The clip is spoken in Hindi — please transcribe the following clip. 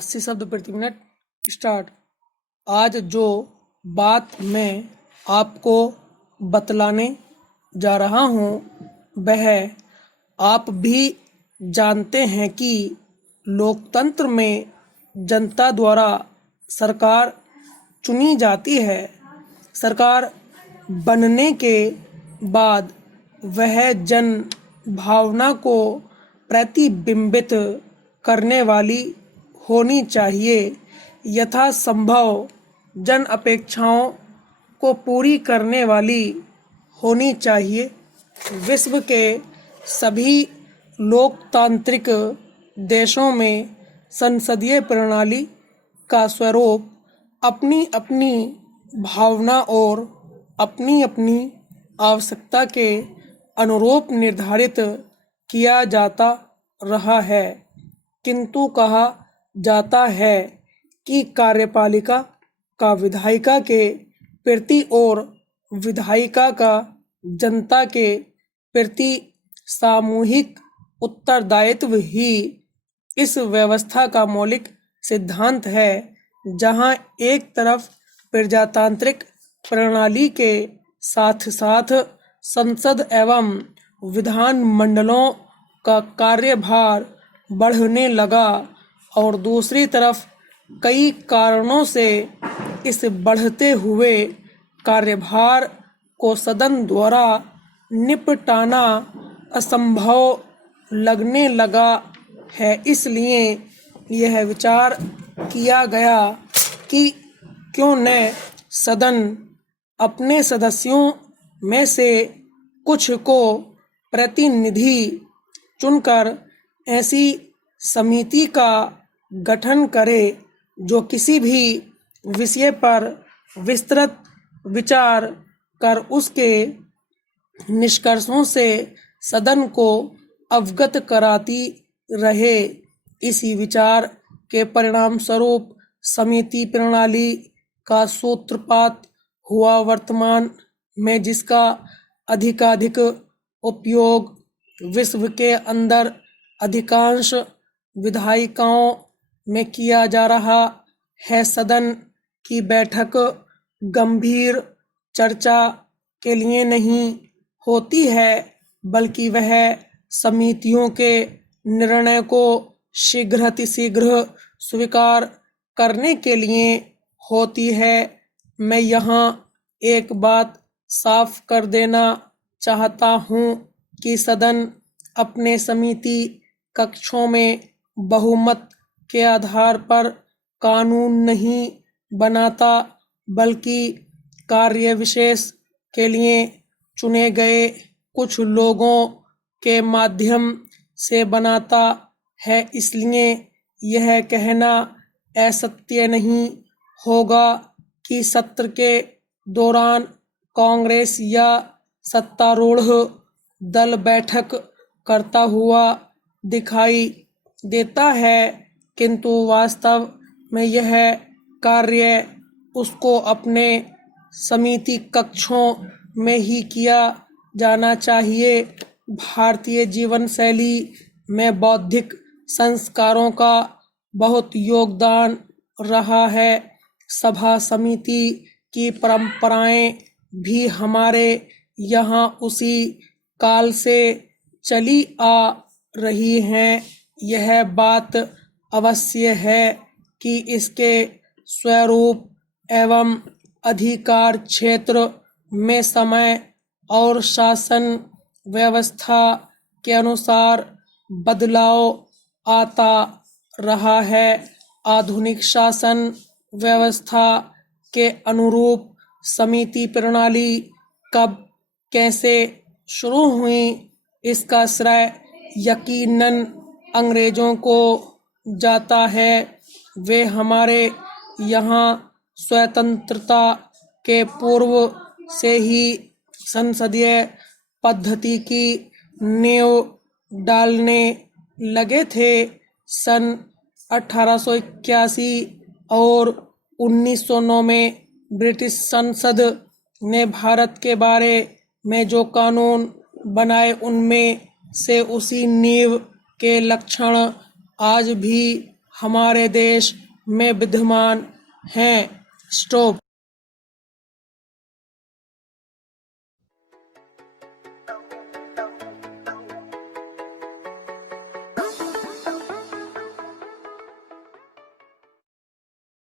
80 शब्द प्रति मिनट। स्टार्ट। आज जो बात मैं आपको बतलाने जा रहा हूँ वह आप भी जानते हैं कि लोकतंत्र में जनता द्वारा सरकार चुनी जाती है। सरकार बनने के बाद वह जन भावना को प्रतिबिंबित करने वाली होनी चाहिए, यथासंभव जन अपेक्षाओं को पूरी करने वाली होनी चाहिए। विश्व के सभी लोकतांत्रिक देशों में संसदीय प्रणाली का स्वरूप अपनी अपनी भावना और अपनी अपनी आवश्यकता के अनुरूप निर्धारित किया जाता रहा है, किंतु कहा जाता है कि कार्यपालिका का विधायिका के प्रति और विधायिका का जनता के प्रति सामूहिक उत्तरदायित्व ही इस व्यवस्था का मौलिक सिद्धांत है। जहां एक तरफ प्रजातांत्रिक प्रणाली के साथ साथ संसद एवं विधान मंडलों का कार्यभार बढ़ने लगा और दूसरी तरफ कई कारणों से इस बढ़ते हुए कार्यभार को सदन द्वारा निपटाना असंभव लगने लगा है। इसलिए यह विचार किया गया कि क्यों न सदन अपने सदस्यों में से कुछ को प्रतिनिधि चुनकर ऐसी समिति का गठन करे जो किसी भी विषय पर विस्तृत विचार कर उसके निष्कर्षों से सदन को अवगत कराती रहे। इसी विचार के परिणाम स्वरूप समिति प्रणाली का सूत्रपात हुआ। वर्तमान में जिसका अधिकाधिक उपयोग विश्व के अंदर अधिकांश विधायिकाओं में किया जा रहा है। सदन की बैठक गंभीर चर्चा के लिए नहीं होती है, बल्कि वह समितियों के निर्णय को शीघ्रातिशीघ्र स्वीकार करने के लिए होती है। मैं यहाँ एक बात साफ कर देना चाहता हूँ कि सदन अपने समिति कक्षों में बहुमत के आधार पर कानून नहीं बनाता, बल्कि कार्य विशेष के लिए चुने गए कुछ लोगों के माध्यम से बनाता है। इसलिए यह कहना असत्य नहीं होगा कि सत्र के दौरान कांग्रेस या सत्तारूढ़ दल बैठक करता हुआ दिखाई देता है, किंतु वास्तव में यह कार्य उसको अपने समिति कक्षों में ही किया जाना चाहिए। भारतीय जीवन शैली में बौद्धिक संस्कारों का बहुत योगदान रहा है। सभा समिति की परंपराएं भी हमारे यहाँ उसी काल से चली आ रही हैं। यह बात अवश्य है कि इसके स्वरूप एवं अधिकार क्षेत्र में समय और शासन व्यवस्था के अनुसार बदलाव आता रहा है। आधुनिक शासन व्यवस्था के अनुरूप समिति प्रणाली कब कैसे शुरू हुई, इसका श्रेय यकीनन अंग्रेजों को जाता है। वे हमारे यहाँ स्वतंत्रता के पूर्व से ही संसदीय पद्धति की नींव डालने लगे थे। सन 1881 और 1909 में ब्रिटिश संसद ने भारत के बारे में जो कानून बनाए, उनमें से उसी नींव के लक्षण आज भी हमारे देश में विद्यमान हैं। स्टॉप।